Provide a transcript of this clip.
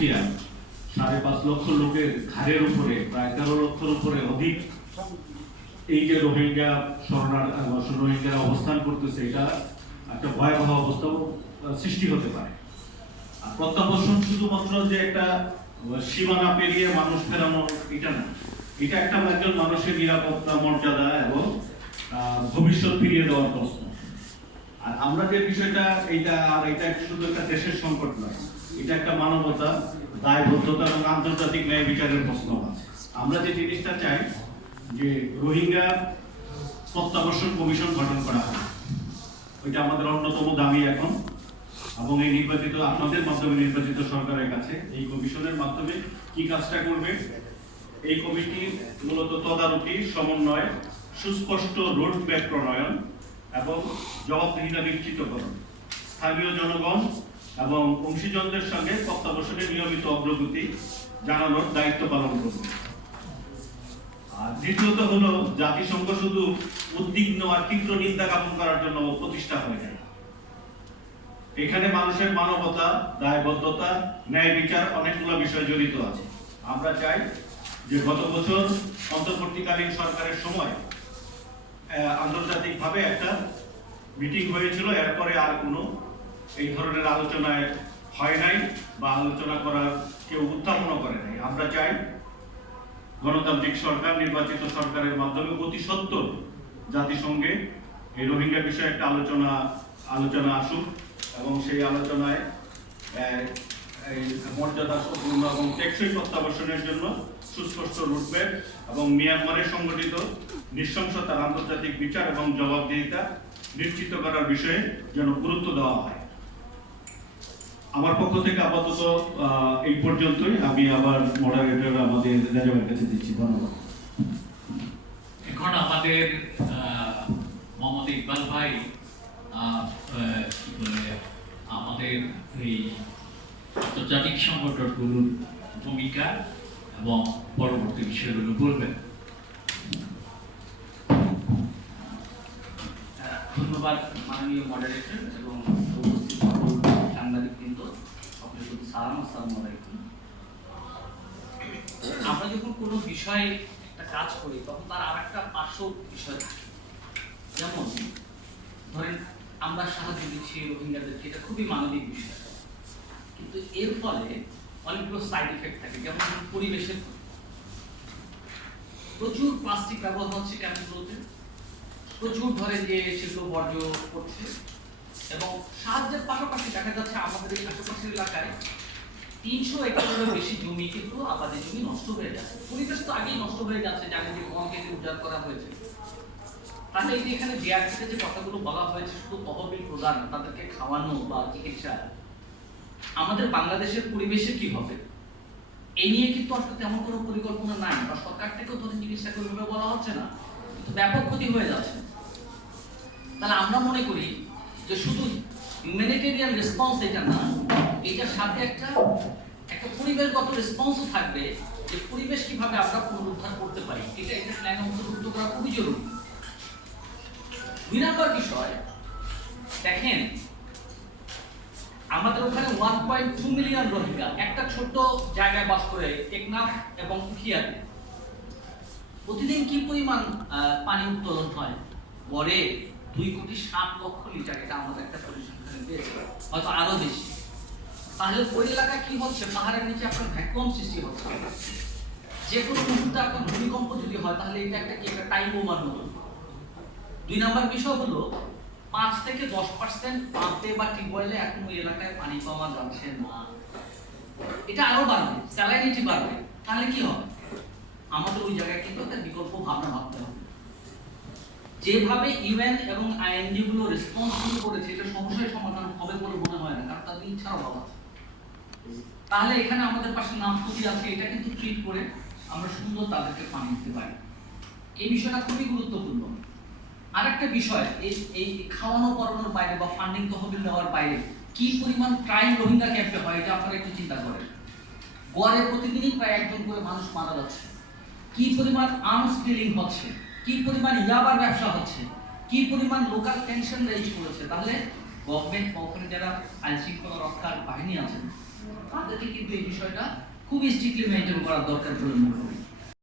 উঠিয়া 5.5 লক্ষ লোকের ঘাড়ের উপরে প্রায় 13 লক্ষের উপরে অধিক এই যে রোহিঙ্গা রোহিঙ্গারা অবস্থান করতেছে, এটা একটা ভয়াবহ অবস্থা সৃষ্টি হতে পারে। আর প্রত্যাবর্ষণ শুধুমাত্র যে একটা সীমানা পেরিয়ে মানুষ ফেরানো এটা না, এটা একটা একজন মানুষের নিরাপত্তা, মর্যাদা এবং ভবিষ্যৎ ফিরিয়ে দেওয়ার প্রশ্ন। আর আমরা যে বিষয়টা এটা শুধু একটা দেশের সংকট নয়, এটা একটা মানবতা, দায়বদ্ধতা এবং আন্তর্জাতিক ন্যায় বিচারের প্রশ্ন আছে। আমরা যে জিনিসটা চাই যে রোহিঙ্গা প্রত্যাবর্ষণ কমিশন গঠন করা হয়, ওইটা আমাদের অন্যতম দাবি এখন। এবং এই নির্বাচিত, আপনাদের মাধ্যমে নির্বাচিত সরকারের কাছে এই কমিশনের মাধ্যমে কি কাজটা করবে, এই কমিটি মূলত তদারকি, সমন্বয়, সুস্পষ্ট রোডম্যাপ প্রণয়ন এবং জবাবদিহিতা নিশ্চিতকরণ, স্থানীয় জনগণ এবং অংশীজনদের সঙ্গে প্রত্যাবর্ষণের নিয়মিত অগ্রগতি জানানোর দায়িত্ব পালন করবে। আর দ্বিতীয়ত হলো, জাতিসংঘ শুধু উদ্বিগ্ন আর তীব্র নিন্দা জ্ঞাপন করার জন্য প্রতিষ্ঠা হয়ে যায়। এখানে মানুষের মানবতা, দায়বদ্ধতা, ন্যায় বিচার অনেকগুলো বিষয় জড়িত আছে। আমরা চাই যে গত বছর অন্তর্বর্তীকালীন সরকারের সময় আন্তর্জাতিকভাবে একটা মিটিং হয়েছিল, এরপরে আর কোনো এই ধরনের আলোচনায় হয় নাই বা আলোচনা করার কেউ উত্থাপনও করে নাই। আমরা চাই গণতান্ত্রিক সরকার, নির্বাচিত সরকারের মাধ্যমে অতি সত্বর জাতিসংঘে এই রোহিঙ্গা বিষয়ে একটা আলোচনা আসুক এবং সেই আলোচনায় মর্যাদাপূর্ণ এবং টেকসই প্রত্যাবর্ষণের জন্য সুস্পষ্ট রুটম্যাপ এবং মিয়ানমারের সংগঠিত নৃশংসতার আন্তর্জাতিক বিচার এবং জবাবদিহিতা নিশ্চিত করার বিষয়ে যেন গুরুত্ব দেওয়া হয়। আমার পক্ষ থেকে আপাতত এই পর্যন্তই। আমি আবার মডারেটর আমাদের রেজাবের কাছে দিচ্ছি। ধন্যবাদ। এখন আমাদের মোহাম্মদ ইকবাল ভাই আমাদের এই আন্তর্জাতিক সংগঠনগুলোর ভূমিকা এবং পরবর্তী বিষয়গুলো বলবেন। ধন্যবাদ মাননীয় মডারেটর এবং উপস্থিত সকল সাংবাদিকবৃন্দ, আপনাদের প্রতি সালাম, আসসালামু আলাইকুম। আমরা যখন কোনো বিষয়ে একটা কাজ করি তখন তার আর একটা পার্শ্ব বিষয় থাকে। যেমন ধরেন আমরা সাহায্য দিচ্ছি রোহিঙ্গাদেরকে, এটা খুবই মানবিক বিষয়, কিন্তু এর ফলে অনেকগুলো সাইড ইফেক্ট থাকে। যেমন পরিবেশের প্রচুর প্লাস্টিক ব্যবহার হচ্ছে ক্যাম্পগুলোতে, প্রচুর ধরে যে শিল্প বর্জ্য করছে, এবং সাহায্যের পাশাপাশি দেখা যাচ্ছে আমাদের এই আশেপাশের এলাকায় 300 একরেরও বেশি জমি কিন্তু আবাদি জমি নষ্ট হয়ে যাচ্ছে। পরিবেশ তো আগেই নষ্ট হয়ে যাচ্ছে, জানেন যে কমকে উদ্ধার করা হয়েছে। তাহলে এই যে এখানে ডিআরসিতে যে কথাগুলো বলা হয়েছে, শুধু তহবিল প্রদান, তাদেরকে খাওয়ানো বা চিকিৎসা, আমাদের বাংলাদেশের পরিবেশে কি হবে এই নিয়ে কিন্তু আসলে তেমন কোনো পরিকল্পনা নাই, বা সরকার থেকেও ধরে চিকিৎসা করবে বলা হচ্ছে না, কিন্তু ব্যাপক ক্ষতি হয়ে যাচ্ছে। তাহলে আমরা মনে করি যে শুধু হিউম্যানিটেরিয়ান রেসপন্স এটা না, এটার সাথে একটা পরিবেশগত রেসপন্সও থাকবে, যে পরিবেশ কিভাবে আমরা পুনরুদ্ধার করতে পারি, এটা প্ল্যানে অন্তর্ভুক্ত করা খুবই জরুরি। 2 নম্বর বিষয়, দেখেন আমাদের ওখানে 1.2 মিলিয়ন রোহিঙ্গা একটা ছোট জায়গায় বাস করে, টেকনাফ এবং উখিয়াতে। প্রতিদিন কি পরিমাণ পানি উত্তোলন হয়? গড়ে 2.7 কোটি লিটার। এটা আমাদের একটা পরিসংখ্যানে পেয়েছে, হয়তো আরো বেশি। তাহলে ওই এলাকা কি হচ্ছে, পাহাড়ের নিচে আপনার ভ্যাকুয়াম সৃষ্টি হচ্ছে। যে কোনো মুহূর্তে আপনার ভূমিকম্প যদি হয় তাহলে এটা একটা টাইম বোমার মতো। 2 নম্বর বিষয় হলো 5 থেকে 10% পাম্পে বা টিউবওয়েলে এখন ওই এলাকায় পানি পাওয়া যাচ্ছে না। এটা আরো বাড়বে, স্যালাইনিটি বাড়বে। তাহলে কি হবে? আমাদের ওই জায়গায় কিন্তু একটা বিকল্প ভাবনা ভাবতে হবে। যেভাবে ইউএন এবং আইএনজি গুলো রেসপন্স করেছে, এটা সমস্যার সমাধান হবে বলে মনে হয় না, কারণ তাদের ইচ্ছার অভাব আছে। তাহলে এখানে আমাদের পাশে নামপুতি আছে, এটা কিন্তু ট্রিট করে আমরা সুন্দর তাদেরকে পানি দিতে পারি। এই বিষয়টা খুবই গুরুত্বপূর্ণ। আরেকটা বিষয়, এই খাওয়ানো পড়ানোর বাইরে বা ফান্ডিং তহবিল দেওয়ার বাইরে কি পরিমাণ ক্রাইম রোহিঙ্গা ক্যাম্পে হয়, এটা আপনারা একটু চিন্তা করেন। গড়ে প্রতিদিনই প্রায় 1 জন করে মানুষ মারা যাচ্ছে। কি পরিমাণ আর্মস ডিলিং হচ্ছে, কি পরিমাণ ইয়াবার ব্যবসা হচ্ছে, কি পরিমাণ লোকাল টেনশন রেজ করেছে। তাহলে গভর্নমেন্ট, ওখানে যারা আইন শৃঙ্খলা রক্ষার বাহিনী আছেন, তাদেরকে কিন্তু এই বিষয়টা খুবই স্ট্রিক্টলি মেনটেন করা দরকার বলে মনে করি।